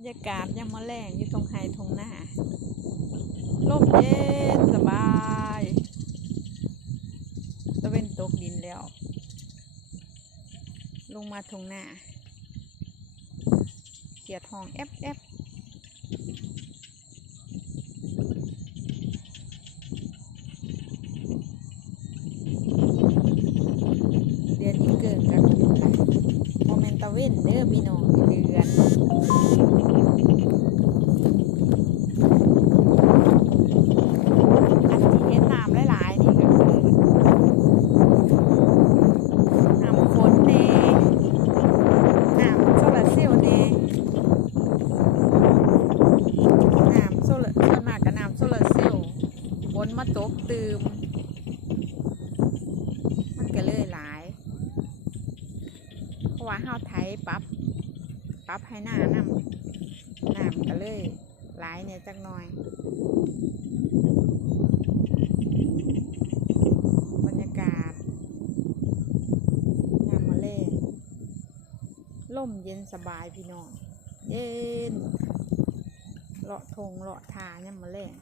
บรรยากาศยามมื้อแลงอยู่ตรงไฮทงหน้าลมเย็นสบายตะเวนตกดินแล้วลงมาทงหน้าเขียดห้องแอบแอบเดือนนี้เกิดกับโมเมนตะเวนเด้อพี่น้องเดือนอันที่เห็นน้ำหลายๆนี่ก็คือน้ำฝนเน่น้ำโซลาร์เซลล์เน่น้ำโซลาร์ส่วนมากกับน้ำโซลาร์เซลล์ฝนมาตกตืมมันก็เลยหลายเพราะว่าเฮาไถปรับให้หน้าน้ำก็เลยหลายเนี่ยจักหน่อยบรรยากาศยามมื้อแลงลมเย็นสบายพี่น้องเย็นเลาะทงเลาะทายามมื้อแลง